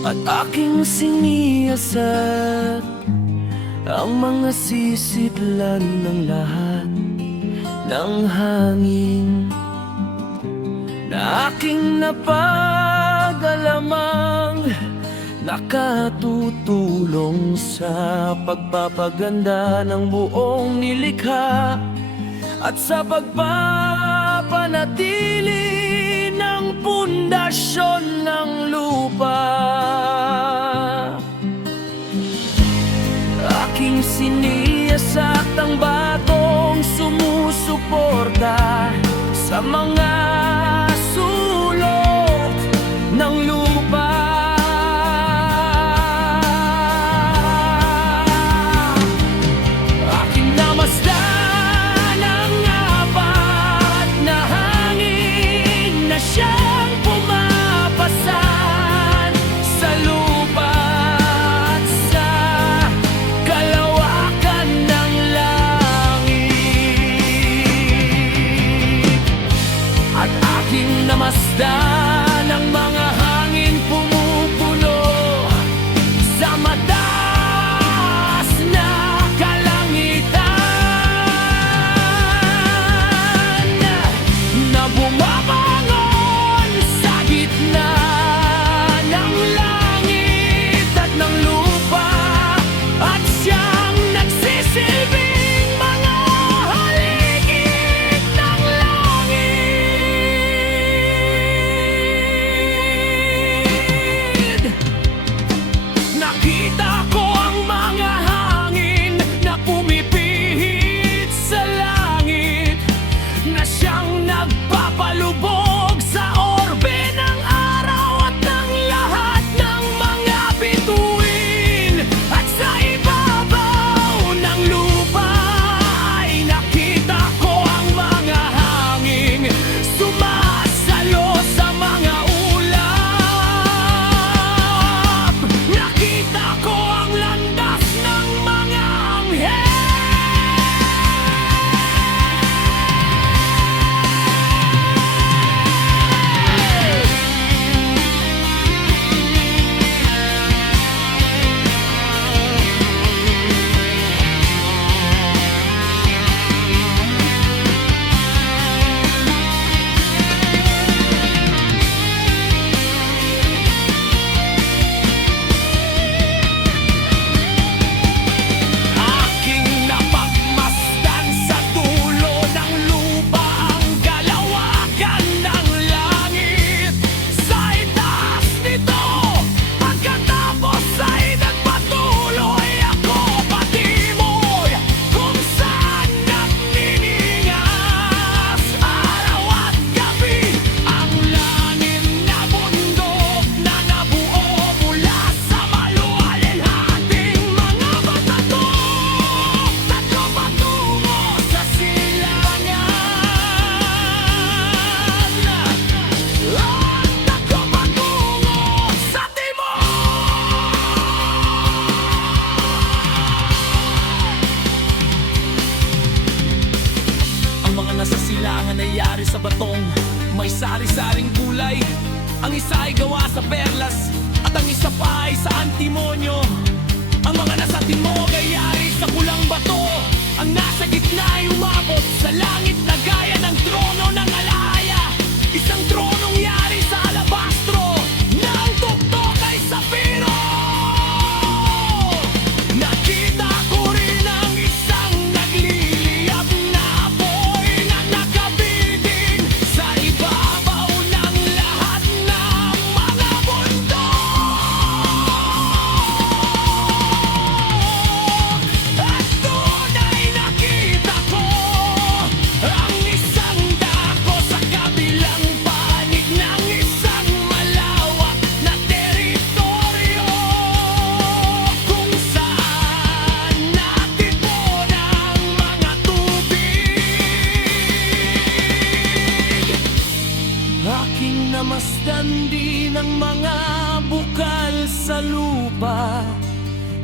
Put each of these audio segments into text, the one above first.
at aking siniyasat ang mga sisidlan ng lahat ng hangin na aking napag-alamang nakatutulong sa pagpapaganda ng buong nilikha at sa pagpapanatili ng pundasyon ng lupa. Aking siniyasat ang batong sumusuporta sa mga sulok ng lupa. Aking namasdan ang apat na hangin na siyang pumapasan sa lupa at sa kalawakan ng langit. At aking namasdan ang mga hangin pumupuno sa mataas na kalangitan na bumabangon sa gitna ng langit at ng lupa, at siyang nagsisilbing mga haligid ng langit. Nakita ko ang mga hangin na pumipihit sa langit, na siyang nagpapalubog sa orbe ng araw at ng lahat ng mga bituin. At sa ibabaw ng lupa ay nakita ko ang mga hangin sumasalo sa mga ulap. Nakita ko ang landas ng mga anghel. Aking napagmasdan sa dulo ng lupa ang kalawakan ng langit. Sa itaas nito, pagkatapos ay nagpatuloy ako patimoy, kung saan nagniningas araw at gabi ang langit na bundok na nabuo mula sa maluwalhating mga batato. Tatlo patungo sa silangan, at tatlo patungo sa timog. Ang mga nasa silangan ay yari sa batong may sari-saring kulay. Ang isa ay gawa sa perlas at ang isa pa ay sa antimonyo. Ang mga nasa timog ay yari sa pulang bato. Ang nasa gitna ay umabot sa langit na gaya ng trono ng alaya. Isang tronong yari sa alabastro na ang tuktok ay sapiro. Nakita ko rin ang isang nagliliyab na apoy na nakabitin sa ibabaw ng lahat ng mga bundok. At doon ay nakita ko ang isang dako sa kabilang panig ng isang malawak na teritoryo, kung saan natipon ang mga tubig. Aking namasdan din ang mga bukal sa lupa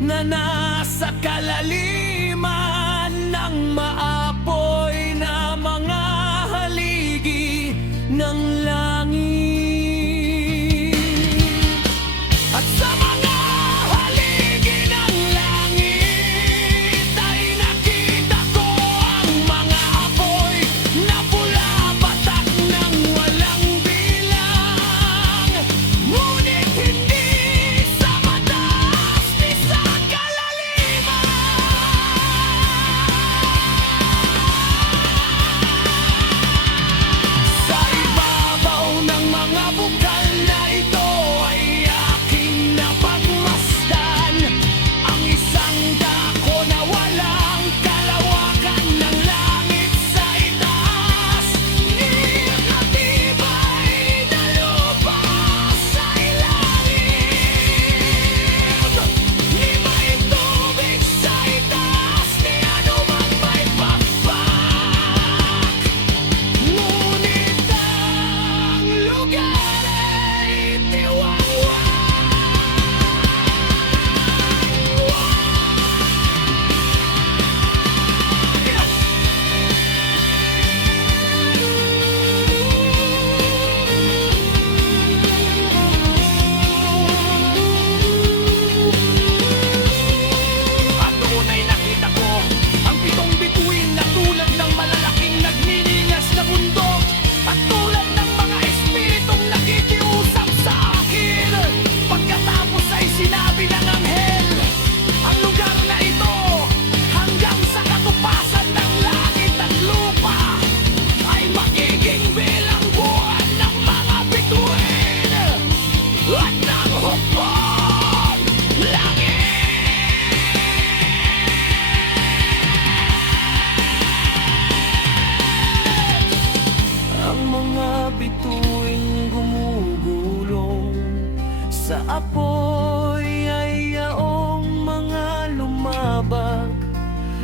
na nasa kalaliman ng maapoy na mga haligi ng langit. At sa hukbong langit. Ang mga bituing gumugulong sa apoy ay yaong mga lumabag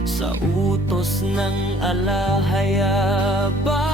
sa utos ng alahayaba.